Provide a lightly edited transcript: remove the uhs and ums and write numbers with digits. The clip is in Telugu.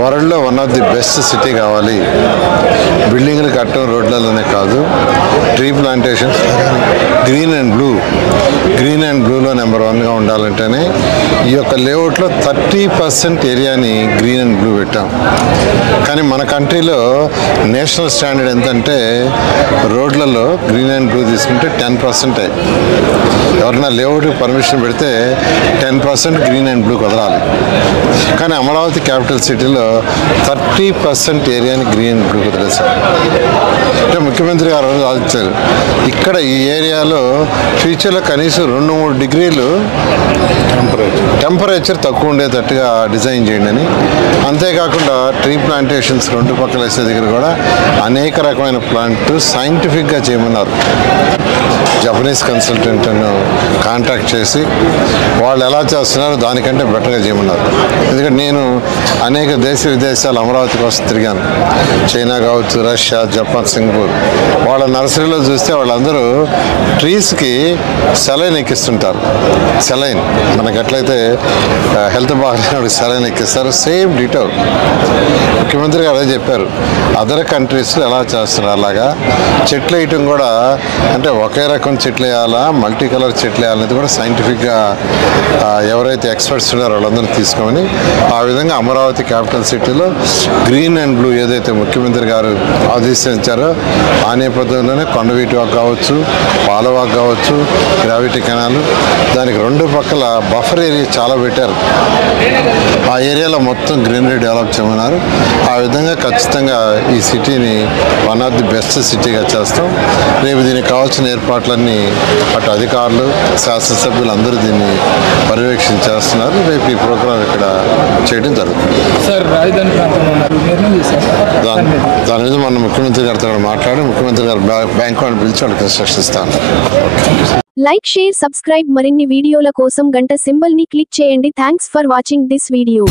వరల్డ్లో one of the best city కావాలి. బిల్డింగ్లు కట్టడం రోడ్లలోనే కాదు, ట్రీ ప్లాంటేషన్స్, గ్రీన్ అండ్ బ్లూలో నెంబర్ 1గా ఉండాలంటేనే ఈ యొక్క లేఅవుట్లో 30% ఏరియాని గ్రీన్ అండ్ బ్లూ పెట్టాం. కానీ మన కంట్రీలో నేషనల్ స్టాండర్డ్ ఎంతంటే రోడ్లలో గ్రీన్ అండ్ బ్లూ తీసుకుంటే 10%. ఎవరైనా లేఅవుట్కి పర్మిషన్ పెడితే 10% గ్రీన్ అండ్ బ్లూ కుదరాలి. కానీ అమరావతి క్యాపిటల్ సిటీలో 30% ఏరియాని గ్రీన్ అండ్ బ్లూ కుదిరేశారు. అంటే ముఖ్యమంత్రి గారు ఆలోచించారు, ఇక్కడ ఈ ఏరియాలో ఫ్యూచర్లో కనీసం 2-3 డిగ్రీలు టెంపరేచర్ తక్కువ ఉండేటట్టుగా డిజైన్ చేయండి అని. అంతేకాకుండా ట్రీ ప్లాంటేషన్స్ 2 పక్కల వేసే దగ్గర కూడా అనేక రకమైన ప్లాంట్ సైంటిఫిక్గా చేయమన్నారు. జపనీస్ కన్సల్టెంట్ను కాంటాక్ట్ చేసి వాళ్ళు ఎలా చేస్తున్నారో దానికంటే బెటర్గా చేయమన్నారు. ఎందుకంటే నేను అనేక దేశ విదేశాలు అమరావతి కోసం తిరిగాను. చైనా కావచ్చు, రష్యా, జపాన్, సింగపూర్. వాళ్ళ నర్సరీలో చూస్తే వాళ్ళందరూ ట్రీస్కి సెలైన్ ఎక్కిస్తుంటారు. సెలైన్ మనకి ఎట్లయితే హెల్త్ బాగాలేనప్పుడు సెలైన్ ఎక్కిస్తారు, సేమ్ డిటో. ముఖ్యమంత్రి గారు అదే చెప్పారు, అదర్ కంట్రీస్లో ఎలా చేస్తున్నారు అలాగా. చెట్లు వేయటం కూడా అంటే ఒకే రకం చెట్లు వేయాలా, మల్టీ కలర్ చెట్లు వేయాలనేది కూడా సైంటిఫిక్గా ఎవరైతే ఎక్స్పర్ట్స్ ఉన్నారో వాళ్ళందరూ తీసుకోమని ఆ విధంగా అమరావతి క్యాపిటల్ సిటీలో గ్రీన్ అండ్ బ్లూ ఏదైతే ముఖ్యమంత్రి గారు ఆదేశించారో ఆ నేపథ్యంలోనే కొండవీటి వాక్ కావచ్చు, పాలవాక్ కావచ్చు, గ్రావిటీ కెనాల్, దానికి 2 పక్కల బఫర్ ఏరియా చాలా పెట్టారు. ఆ ఏరియాలో మొత్తం గ్రీనరీ డెవలప్ చేయమన్నారు. ఆ విధంగా ఖచ్చితంగా ఈ సిటీని వన్ ఆఫ్ ది బెస్ట్ సిటీగా చేస్తాం. రేపు దీనికి కావాల్సిన ఏర్పాట్లన్నీ అటు అధికారులు, శాసనసభ్యులు అందరూ దీన్ని పర్యవేక్షణ చేస్తున్నారు. రేపు ఈ ప్రోగ్రాం ఇక్కడ చేయడం జరుగుతుంది. దాని మీద మన ముఖ్యమంత్రి గారితో మాట్లాడి ముఖ్యమంత్రి గారు బ్యాంక్ వాళ్ళని పిలిచి వాళ్ళకి ఇన్స్ట్రక్షన్ ఇస్తాను. Like, share, subscribe. మరిన్ని వీడియోల కోసం గంట సింబల్ ని క్లిక్ చేయండి. Thanks for watching this video.